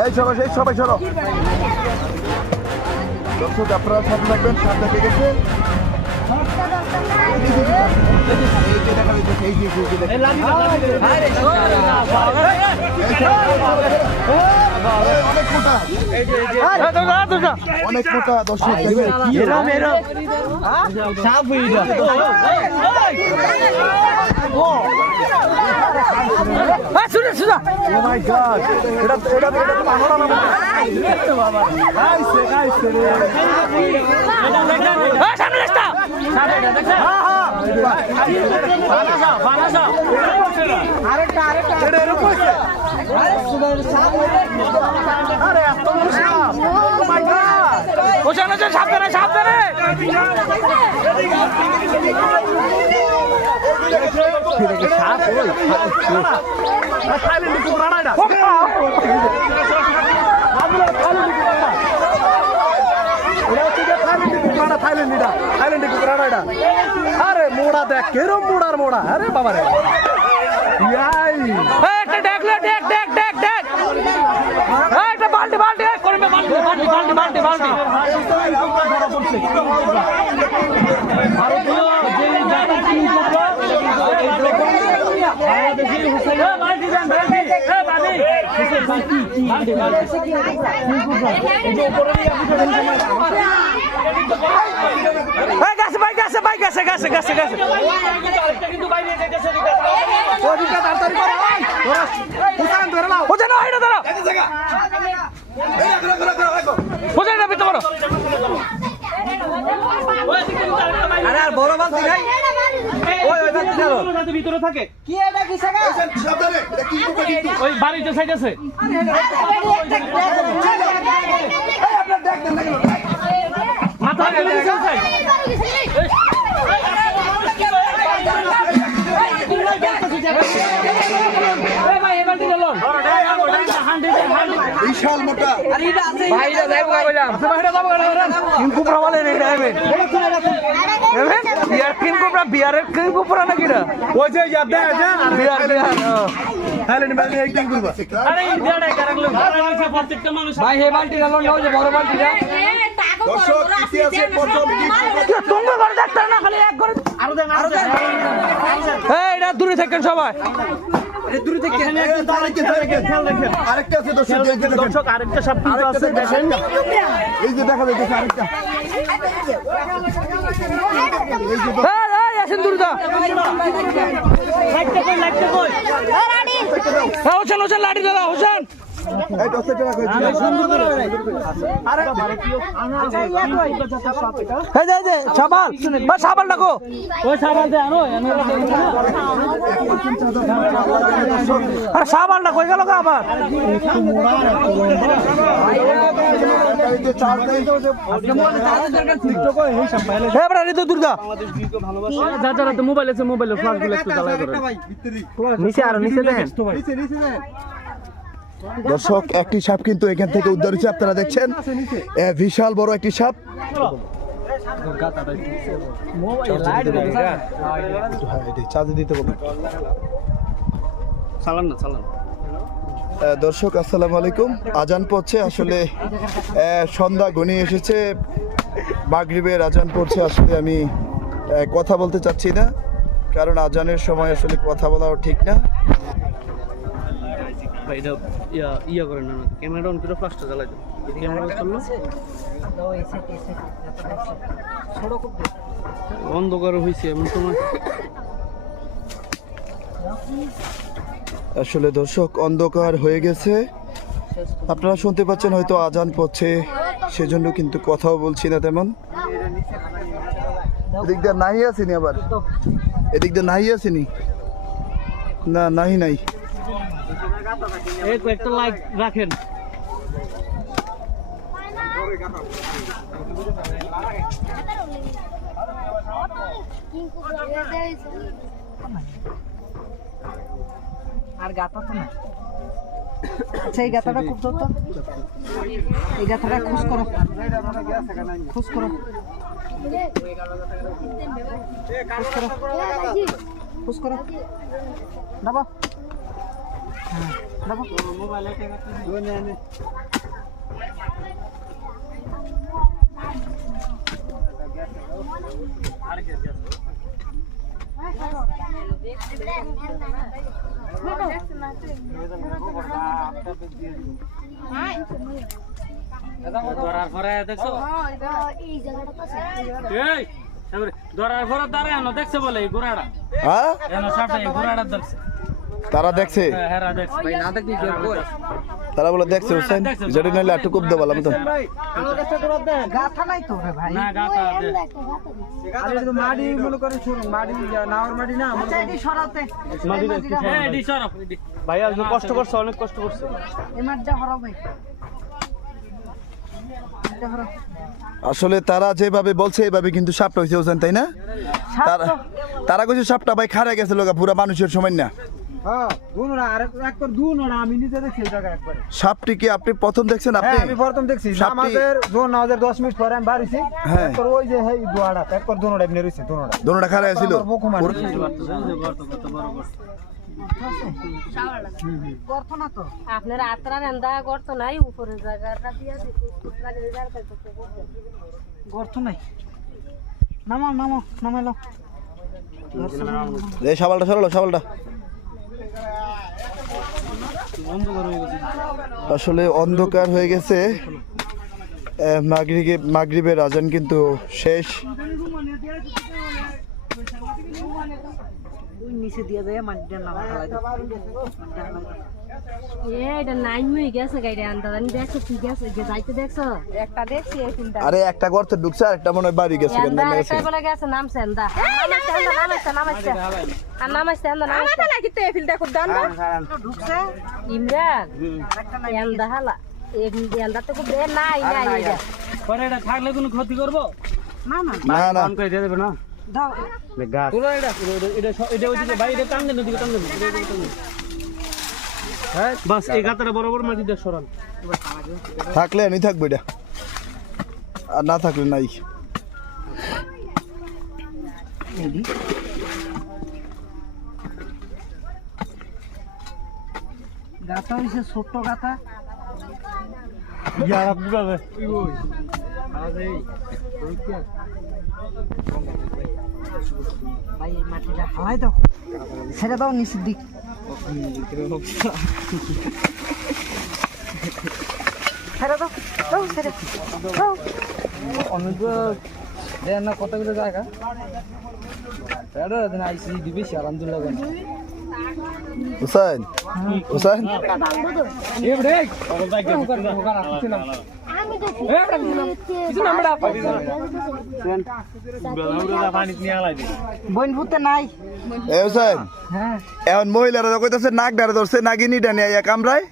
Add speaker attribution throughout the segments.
Speaker 1: এই সবাই এই সবাই সরো দর্শক আপনারা সাথে থাকবেন সাথে থেকে গেছে এই যে অনেক মোটা অনেক মোটা দর্শক দেখবেন। Oh my God! এটা এটা এটা তো পাগলা না বাবা। খাইছে, খাইছে রে। হ্যাঁ, হ্যাঁ। এটা এরকম হয়েছে? আরে, এত বড় সাপ। Oh my God! আর থাইল্যান্ডে কুকুর আনা এটা। আপনার থাইল্যান্ডে কুকুর আনা। এটা হচ্ছে যে থাইল্যান্ডে কুকুর আনা, থাইল্যান্ড এটা। থাইল্যান্ডে কুকুর আনা এটা। আরে মোড়া দেখ কেরম মোড়ার মোড়া আরে বাবা রে ইয়াই ওদিকে তাড়াতাড়ি করো ভাই। ধরো, হুসাইন ধরে নাও
Speaker 2: ভিতরে থাকে
Speaker 3: কি
Speaker 2: ওই বাড়িতে সাইড আছে মাথা গেলে
Speaker 1: বিশাল মোটা ওই যে ইয়াদ দেয় যে থাইল্যান্ড এই কি করবা
Speaker 2: আরে ইন্ডিয়াটা কারাগলো প্রত্যেকটা মানুষ
Speaker 4: ভাই হে বালতি না লন নাও যে বড় বালতিটা।
Speaker 1: দর্শক ইতিহাসে প্রথম কি
Speaker 2: আরও দেন আরও দেন।
Speaker 4: এটা দূরে থাকেন সবাই।
Speaker 1: আরেকটা আছে দর্শক
Speaker 2: দর্শক আরেকটা সব আছে দেখেন।
Speaker 1: এই যে দেখা যাচ্ছে আরেকটা।
Speaker 4: আসেন দূরে হোসেন হোসেন লাঠি দাদা হোসেন।
Speaker 1: এই দশটা টাকা করে দিলাম।
Speaker 4: এই যে এই যে সাবাল। বা সাবাল ডাকো।
Speaker 2: ওই সাবান দে আনো
Speaker 4: আর সাবাল ডাকো গেল গা আবার।
Speaker 2: মোবাইল আছে মোবাইলের ফ্ল্যাশগুলো একটু জ্বালাই করে
Speaker 4: নিচে আর নিচে দেখেন
Speaker 1: দর্শক, একটি সাপ কিন্তু এখান থেকে উদ্ধার হয়েছে। আপনারা দেখছেন বিশাল বড় একটি সাপ। দর্শক, আসসালামু আলাইকুম। আজান পড়ছে, আসলে সন্ধ্যা ঘনিয়ে এসেছে। মাগরিবের আজান পড়ছে, আসলে আমি কথা বলতে চাচ্ছি না, কারণ আজানের সময় আসলে কথা বলাও ঠিক না।
Speaker 2: ভাই এটা ইয়া ইয়া করে না ক্যামেরা অন করে ফ্ল্যাশটা জ্বালাই দাও ক্যামেরা চলল অন্ধকার হয়েছে এমন সময়।
Speaker 1: আসলে দর্শক অন্ধকার হয়ে গেছে। আপনারা শুনতে পাচ্ছেন হয়তো আজান পড়ছে সেজন্য কিন্তু কথাও বলছি না তেমন। এদিক দিয়ে নাহি আসেনি আবার? এদিক দিয়ে নাহি আসেনি? না নাহি নাই।
Speaker 2: এই কয়েকটা লাইক রাখেন।
Speaker 3: আর গাতা তো না। আচ্ছা এই গাতাটা খুব তো এই গাতাটা খুশ করো। খুশ করো। খুশ করো। খুশ করো। দাবা
Speaker 2: ধরার পরে দেখছ এবারে ধরার পরে দাঁড়ায় দেখছে বলে এই ঘোড়াটা
Speaker 1: হ্যাঁ
Speaker 2: সাপটা এই ঘোড়াটা দেখছে
Speaker 1: তারা দেখছে?
Speaker 2: হ্যাঁ, হেরা দেখছে। ভাই না দেখি
Speaker 1: তারা বলে দেখছে হোসেন যেটা নাহলে একটু কব দেবো
Speaker 3: নাই তো রে ভাই।
Speaker 2: না গাতা দে
Speaker 4: মাটি করে মাটি নাওয়ার মাটি না
Speaker 3: আচ্ছা
Speaker 2: আজ কষ্ট করছে অনেক কষ্ট করছে।
Speaker 1: আসলে তারা যেভাবে বলছে এইভাবে কিন্তু সাপটা হয়েছে হোসেন তাই না? তারা তারা কইছে সাপটা ভাই খারে গেছে লোকা পুরা মানুষের সময় না।
Speaker 4: হ্যাঁ
Speaker 1: সাপটি কি আপনি প্রথম দেখছেন আপনি?
Speaker 4: হ্যাঁ আমি প্রথম দেখছি।
Speaker 1: সাপটি-
Speaker 4: আমাদের জোন আমাদের 10 মিনিট পরে আমি বাড়িছি।
Speaker 1: হ্যাঁ।
Speaker 4: একবার ওই যে এই একবার এমনি রইছে
Speaker 1: দোনোটা ছিল।
Speaker 5: আপনার আত্রা রান্দা নাই উপরে জায়গাটা দিয়া দিতে
Speaker 3: গর্ত নাই। নামাও নামাও নামাইলো
Speaker 1: এই সাবালটা সরালো সাবালটা আসলে অন্ধকার হয়ে গেছে। মাগরিবে মাগরিবের আজান কিন্তু শেষ। আরে একটা গর্তে ঢুকছে আর একটা মনে হয় বাড়ি গেছে
Speaker 5: নামছে। আর নামাইছে এন্দা নামাইছে নাকি তো এফিলটা খুব দান
Speaker 3: ঢুকছে।
Speaker 5: ইমরান হালা। এন্দা তো খুব দে নাই নাই এটা।
Speaker 2: পরে এটা থাকলে কোনো ক্ষতি করব?
Speaker 3: না না।
Speaker 1: না না।
Speaker 2: কাম করে দিয়ে দেবে না?
Speaker 3: দাও।
Speaker 2: তোলো এটা এটা- এটা এটা ওইদিকে ভাই এটা টান দেন টান দেন। হ্যাঁ বাস এই গাতাটা বরাবর মাটি দিয়ে সরান।
Speaker 1: থাকলে আমি থাকব এটা। আর না থাকলে নাই।
Speaker 3: গাথা হইছে ছোট্ট গাথা।
Speaker 2: ইয়ারা পুরাবে।
Speaker 3: ভাই এই মাটিটা হালাই দাও। ছেড়ে দাও নিচের দিক। ছেড়ে দাও দাও ছেড়ে দাও।
Speaker 4: অনেক দেন না কতগুলো জায়গা? আইসি আলহামদুলিল্লাহ।
Speaker 1: হুসাইন হুসাইন
Speaker 4: এ ব্রেক
Speaker 2: পানি নিয়ে আলাই
Speaker 3: বইন ভূতে নাই
Speaker 1: এ হুসাইন
Speaker 3: হ্যাঁ
Speaker 1: এখন মহিলারা কইতাছে নাক ডারে ধরছে নাগিনিটা নিয়ে আইয়া কামড়ায়।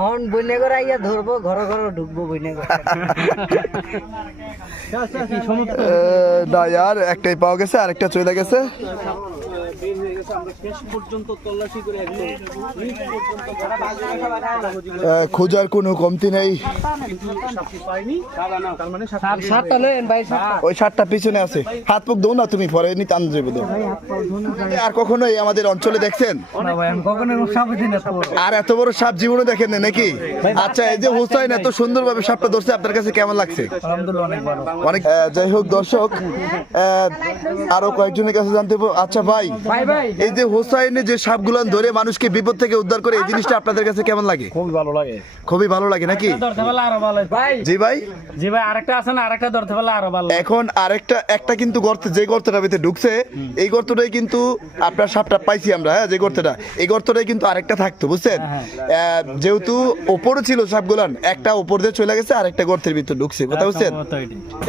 Speaker 3: অহন বইনে করে আইয়া ধরবো ঘরে ঘরে ঢুকবো বইনে করে
Speaker 1: না ইয়ার একটাই পাওয়া গেছে আরেকটা চলে গেছে।
Speaker 2: বের হয়ে গেছে আমরা শেষ পর্যন্ত তল্লাশি করে একদম
Speaker 1: খোঁজার কোনো কমতি নেই।
Speaker 2: মানে
Speaker 3: সাতটা লইন ভাই
Speaker 1: ওই সাতটা পিছনে আছে। হাত মুখ দৌ না তুমি পরে নি টান যাবে আর কখনোই আমাদের অঞ্চলে দেখছেন? আর এত বড় সাপ জীবনে দেখেন না নাকি আচ্ছা এই যে হুসাইন এত সুন্দরভাবে সাপটা ধরছে আপনার কাছে কেমন লাগছে?
Speaker 4: অনেক
Speaker 1: যাই হোক দর্শক আরও কয়েকজনের কাছে জানতে আচ্ছা ভাই এই যে হোসাইনে যে সাপগুলান ধরে মানুষকে বিপদ থেকে উদ্ধার করে এই জিনিসটা আপনাদের কাছে কেমন লাগে?
Speaker 4: খুবই ভালো লাগে।
Speaker 1: খুবই ভালো লাগে নাকি?
Speaker 2: ধরতে পারলে আরও ভালো।
Speaker 4: ভাই
Speaker 1: জি ভাই।
Speaker 2: জি ভাই আরেকটা আছে না? আরেকটা ধরতে পারলে আরও ভালো।
Speaker 1: এখন আরেকটা একটা কিন্তু গর্তে যে গর্তটার ভিতরে ঢুকছে এই গর্তটাই কিন্তু আপনার সাপটা পাইছি আমরা হ্যাঁ যে গর্তটা। এই গর্তটাই কিন্তু আরেকটা থাকতো বুঝছেন? যেহেতু ওপরে ছিল সাপগুলান একটা ওপর দিয়ে চলে গেছে আরেকটা গর্তের ভিতরে ঢুকছে কথা বুঝছেন?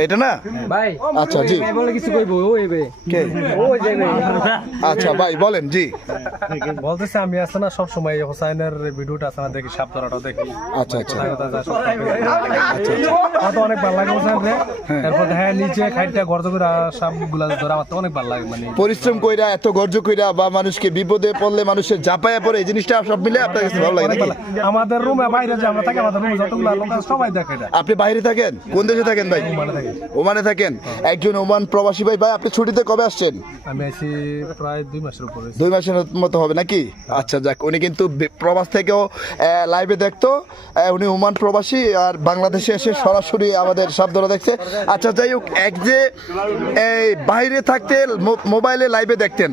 Speaker 1: এটা। না?
Speaker 4: ভাই
Speaker 1: আচ্ছা জি।
Speaker 4: কিছু কইবো ও এবে।
Speaker 1: কে?
Speaker 4: ও যাবে
Speaker 1: আচ্ছা ভাই বলেন জি।
Speaker 6: বলতেছে আমি আছে না সব সময় হোসাইনের ভিডিওটা আছে না দেখি সাপ ধরাটা দেখি।
Speaker 1: আচ্ছা আচ্ছা।
Speaker 6: আমার তো অনেক ভালো লাগে হোসাইন রে এরপর হ্যাঁ নিচে খাইটা গর্ত করে সাপগুলা ধরে আমার তো অনেক ভালো লাগে মানে।
Speaker 1: পরিশ্রম কইরা এত গর্জ কইরা বা মানুষকে বিপদে পড়লে মানুষের জাপায়া পড়ে এই জিনিসটা সব মিলে আপনার কাছে ভালো লাগে নাকি?
Speaker 6: আমাদের রুমে বাইরে যে আমরা থাকি আমাদের রুমে যতগুলো লোক সবাই দেখে এটা।
Speaker 1: আপনি বাইরে থাকেন? কোন দেশে থাকেন ভাই।
Speaker 6: ওমানে
Speaker 1: থাকেন? একজন ওমান প্রবাসী ভাই ভাই আপনি ছুটিতে কবে আসছেন?
Speaker 6: আমি আছি প্রায় প্রায় দুই মাসের উপরে
Speaker 1: দুই মাসের মতো হবে নাকি? আচ্ছা যাক উনি কিন্তু প্রবাস থেকেও লাইভে দেখতো। উনি ওমান প্রবাসী আর বাংলাদেশে এসে সরাসরি আমাদের শব্দরা দেখছে। আচ্ছা যাই হোক এক যে এই বাইরে থাকতে মোবাইলে লাইভে দেখতেন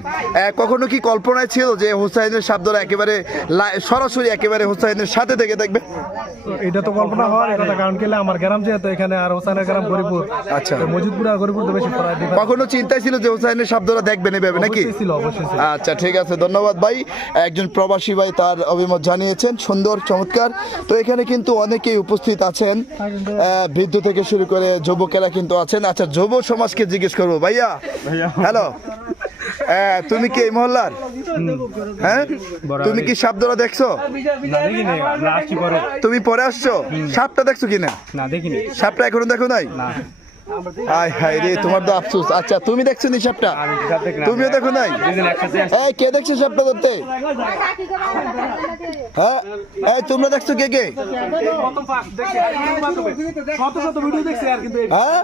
Speaker 1: কখনো কি কল্পনায় ছিল যে হুসাইনের শব্দরা একেবারে সরাসরি একেবারে হুসাইনের সাথে থেকে দেখবে?
Speaker 6: এটা তো কল্পনা হওয়ার কথা কারণ কি আমার গ্রাম যেহেতু এখানে আর হোসেনের গ্রাম গরিপুর
Speaker 1: আচ্ছা।
Speaker 6: মজিদপুর আর গরিপুর তো বেশি
Speaker 1: কখনো চিন্তায় ছিল যে হুসাইনের শব্দরা দেখবেন এভাবে নাকি?
Speaker 6: ছিল।
Speaker 1: আচ্ছা ঠিক আছে ধন্যবাদ ভাই। একজন প্রবাসী ভাই তার অভিমত জানিয়েছেন সুন্দর চমৎকার। তো এখানে কিন্তু অনেকেই উপস্থিত আছেন। বৃদ্ধ থেকে শুরু করে যুবকেরা কিন্তু আছেন। আচ্ছা যুব সমাজকে জিজ্ঞেস করব ভাইয়া। হ্যালো। তুমি কি এই মহল্লার? হ্যাঁ? তুমি কি দেখছ?
Speaker 2: আমরা আসছি পরে
Speaker 1: তুমি পরে আসছো? সাপটা দেখছ কিনা? সাপটা এখনও দেখো নাই? হাই হাই রে তোমার তো আফসোস। আচ্ছা তুমি দেখছ নি। সাপটা তুমিও দেখো নাই? এই কে দেখছ সাপটা করতে হ্যাঁ? এই তোমরা দেখছ কে কে? হ্যাঁ?